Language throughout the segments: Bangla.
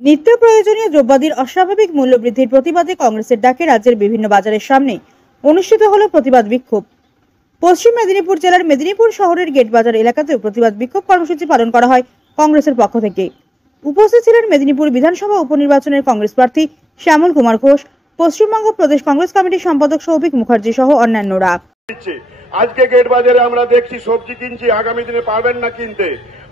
নিত্য প্রয়োজনীয় দ্রব্যাদির অস্বাভাবিক মূল্য বৃদ্ধির প্রতিবাদে কংগ্রেসের ডাকে রাজ্যের বিভিন্ন বাজারের সামনে অনুষ্ঠিত হলো প্রতিবাদ বিক্ষোভ। পশ্চিম মেদিনীপুর জেলার মেদিনীপুর শহরের গেট বাজার এলাকাতেও প্রতিবাদ বিক্ষোভ কর্মসূচি পালন করা হয় কংগ্রেসের পক্ষ থেকে। উপস্থিত ছিলেন মেদিনীপুর বিধানসভা উপনির্বাচনের কংগ্রেস প্রার্থী শ্যামল কুমার ঘোষ, পশ্চিমবঙ্গ প্রদেশ কংগ্রেস কমিটির সম্পাদক সৌভিক মুখার্জি সহ অন্যান্যরা। আজকে গেট বাজারে আমরা দেখছি সবজি কিনছি, আগামী দিনে পারবেন না কিনতে।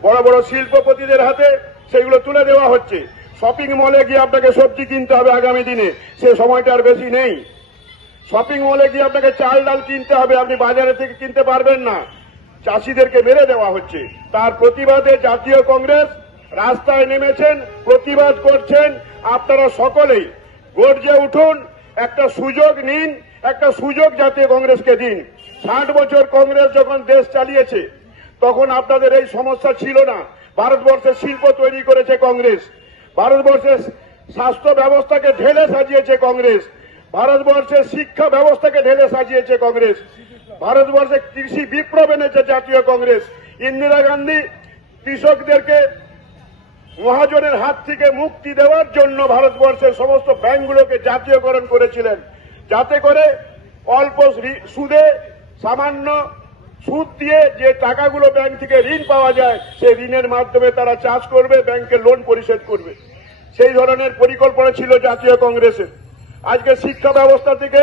বড় বড় শিল্পপতিদের হাতে সেগুলো তুলে দেওয়া হচ্ছে। শপিং মলে গিয়ে আপনাকে সবজি কিনতে হবে আগামী দিনে, সে সময়টা আর বেশি নেই। শপিং মলে গিয়ে আপনাকে চাল ডাল কিনতে হবে, আপনি বাজারে থেকে কিনতে পারবেন না। চাষিদেরকে মেরে দেওয়া হচ্ছে। তার প্রতিবাদে জাতীয় কংগ্রেস রাস্তায় নেমেছেন, প্রতিবাদ করছেন। আপনারা সকলেই গর্জে উঠুন, একটা সুযোগ নিন, একটা সুযোগ জাতীয় কংগ্রেসকে দিন। 60 বছর কংগ্রেস যখন দেশ চালিয়েছে তখন আপনাদের এই সমস্যা ছিল না। ভারতবর্ষের শিল্প তৈরি করেছে কংগ্রেস, ভারতবর্ষের স্বাস্থ্য ব্যবস্থাকে ঢেলে সাজিয়েছে কংগ্রেস, ভারতবর্ষের শিক্ষা ব্যবস্থাকে ঢেলে সাজিয়েছে কংগ্রেস, ভারতবর্ষে কৃষি বিপ্লব এনেছে জাতীয় কংগ্রেস। ইন্দিরা গান্ধী কৃষকদেরকে মহাজনের হাত থেকে মুক্তি দেওয়ার জন্য ভারতবর্ষের সমস্ত ব্যাংকগুলোকে জাতীয়করণ করেছিলেন, যাতে করে অল্প সুদে, সামান্য সুদ দিয়ে যে টাকাগুলো ব্যাংক থেকে ঋণ পাওয়া যায়, সেই ঋণের মাধ্যমে তারা চাষ করবে, ব্যাংকের লোন পরিশোধ করবে। সেই ধরনের পরিকল্পনা ছিল জাতীয় কংগ্রেসের। আজকে শিক্ষা ব্যবস্থা থেকে,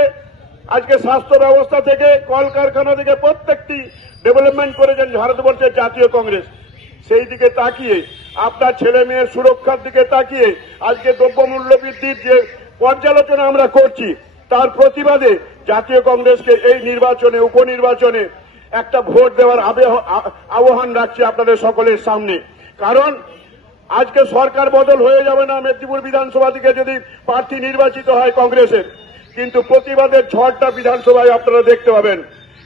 আজকে স্বাস্থ্য ব্যবস্থা থেকে, কলকারখানা থেকে প্রত্যেকটি ডেভেলপমেন্ট করেছেন ভারতবর্ষের জাতীয় কংগ্রেস। সেই দিকে তাকিয়ে, আপনার ছেলে মেয়ের সুরক্ষার দিকে তাকিয়ে আজকে দ্রব্যমূল্য বৃদ্ধির যে পর্যালোচনা আমরা করছি, তার প্রতিবাদে জাতীয় কংগ্রেসকে এই নির্বাচনে, উপনির্বাচনে একটা ভোট দেওয়ার আহ্বান রাখছি আপনাদের সকলের সামনে। কারণ আজকে সরকার বদল হয়ে যাবে না মেদিনীপুর বিধানসভা থেকে যদি প্রার্থী নির্বাচিত হয় কংগ্রেসের, কিন্তু প্রতিবাদের ঝড়টা বিধানসভায় আপনারা দেখতে পাবেন।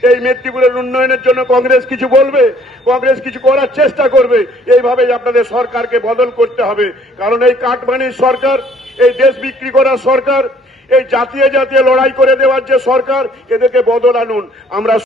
এই মেদিনীপুরের উন্নয়নের জন্য কংগ্রেস কিছু বলবে, কংগ্রেস কিছু করার চেষ্টা করবে। এইভাবেই আপনাদের সরকারকে বদল করতে হবে। কারণ এই কাটমানির সরকার, এই দেশ বিক্রি করার সরকার, এই জাতীয় জাতীয় লড়াই করে দেওয়ার যে সরকার, এদেরকে বদল আনুন। আমরা